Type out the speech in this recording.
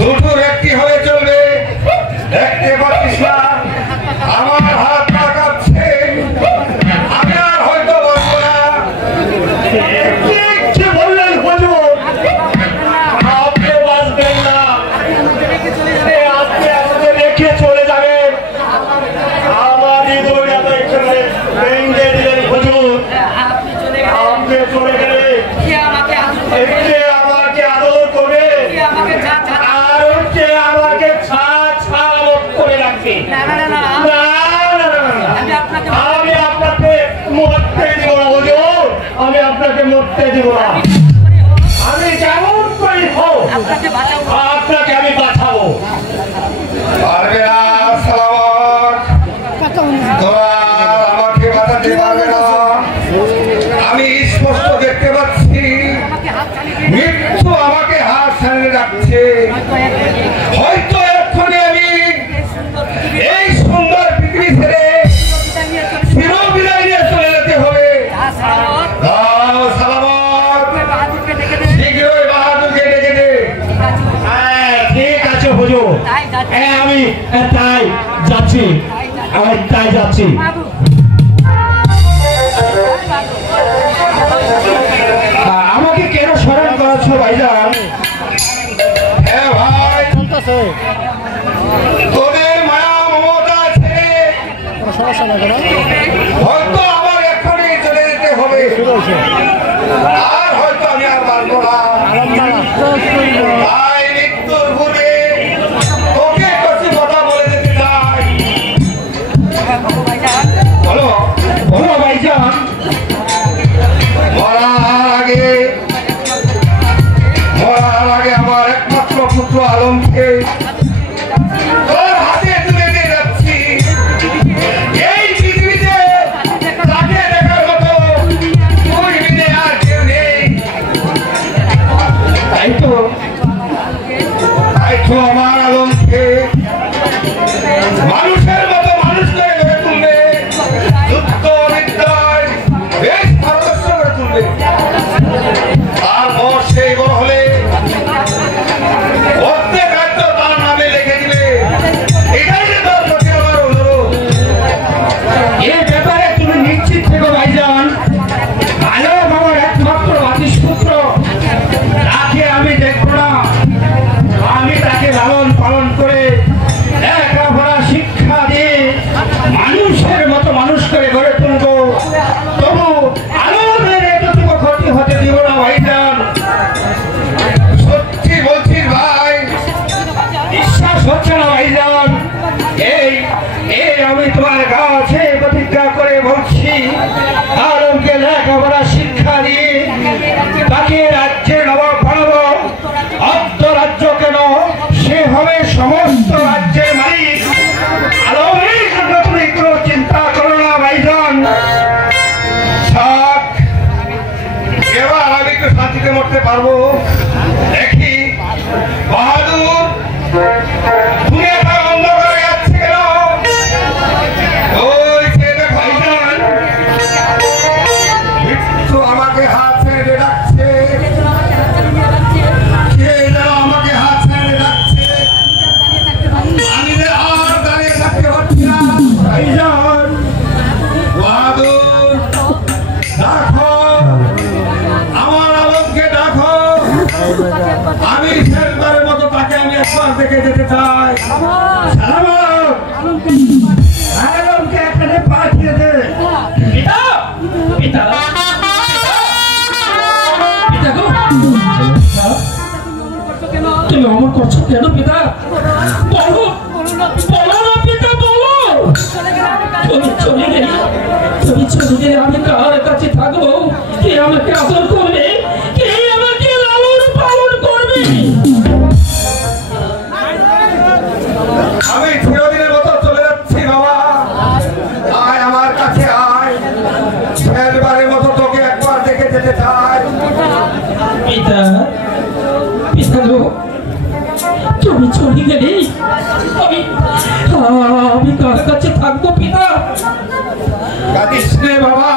দুটো ব্যক্তি হয়ে চলবে দেখতে পাচ্ছিস না আমার হাত পা কাঁপছে আমি আর হয়তো বলবো না কি বললেন হুজুর আপনি বাঁচবেন না আজকে আমাদের রেখে চলে যাবেন আমার হৃদয় ভেঙে দিলেন হুজুর আপনি চলে গেলে আমাকে আদর করবে আর হচ্ছে আমাকে করে রাখবে আমি আপনাকে মরতে দিব না হুজুর আমি আপনাকে মরতে দিব না আমি যেমন করি হোক আপনাকে আমি বাঁচাবো পারবে না সালামত তোরা আমাকে বাঁচাতে পারবে না আমি স্পষ্ট দেখতে পাচ্ছি মৃত্যু আমাকে হাত ছাড়িয়ে রাখছে হয়তো এক্ষুনি আমি এই সুন্দর পৃথিবী ছেড়ে চিরবিদায় নিয়ে চলে যেতে হবে শীঘ্রই বাহাদুরকে ডেকে দে ঠিক আছে হুজুর আমি তাই যাচ্ছি আমাকে কেন স্মরণ করাচ্ছো ভাইজান হ্যাঁ ভাই তোদের মায়া মমতা আছে হয়তো আমার এখনই চলে যেতে হবে আর হয়তো আমি আর পারবো না ভাই মৃত্যুর পূর্বে তোকে কিছু কথা বলে যেতে চাই বলো ভাইজান মরার আগে আমার একমাত্র পুত্র আলমকে তোর হাতে তুলে দিয়ে যাচ্ছি এই পৃথিবীতে তাকে দেখার মতো পৃথিবীতে আর কেউ নেই তাই তো আমার আলমকে মানুষের মতো মানুষ করে গড়ে তুলবে যুদ্ধ বিদ্যায় বেশ পারদর্শ করে তুলবে তারপর সেই বড় হলে তার নামে লিখে দিবে এটাই তোর প্রতি আমার অনুরোধ এই ব্যাপারে তুমি নিশ্চিত থেকো ভাইজান আলম আমার একমাত্র আদিশ পুত্র তাকে আমি দেখবো না আমি তাকে লালন পালন করে লেখাপড়া শিক্ষা দিয়ে মানুষের মতো মানুষ করে গড়ে তুলবো তবু আলমের এতটুকু ক্ষতি হতে দিব না ভাইজান সত্যি বলছিস ভাই বিশ্বাস হচ্ছে না ভাইজান এই আমি তোমার কাছে প্রতিজ্ঞা করে বলছি আলমকে লেখাপড়া শিক্ষা দিয়ে তাকে রাজ্যের নবাব বানাবো অর্ধ রাজ্য কেন সে হবে সমস্ত রাজ্যের মালিক আলমের জন্য তুমি কোনো চিন্তা করো না ভাইজান এবার আমি একটু শান্তিতে মরতে পারবো দেখি বাহাদুর তুমি একটা বন্ধ করে যাচ্ছে কেন ওই ছেলে ভাইজান মৃত্যু আমাকে হাত ছেড়ে ডাকছে আমাকে হাত ছেড়ে ডাকছে আমি আর দাঁড়িয়ে থাকতে পারছি না ভাইজান বাহাদুর দেখো আমার আলমকে দেখো আমি শেষবারের মতো তাকে আমি একবার দেখে যেতে চাই আলমকে এখানে পাঠিয়ে দে তুমি অমর করছো কেন পিতা বলো না পিতা বলো তুমি চলে গেলে আমি কার কাছে থাকবো কে আমাকে আদর করবে কে আমাকে লালন পালন করবে আমি চিরদিনের মতো চলে যাচ্ছি বাবা আয় আমার কাছে আয় শেষবারের মতো তোকে একবার দেখে যেতে চাই পিতা গো তুমি চলে গেলে আমি কার কাছে থাকবো পিতা কাঁদিস রে বাবা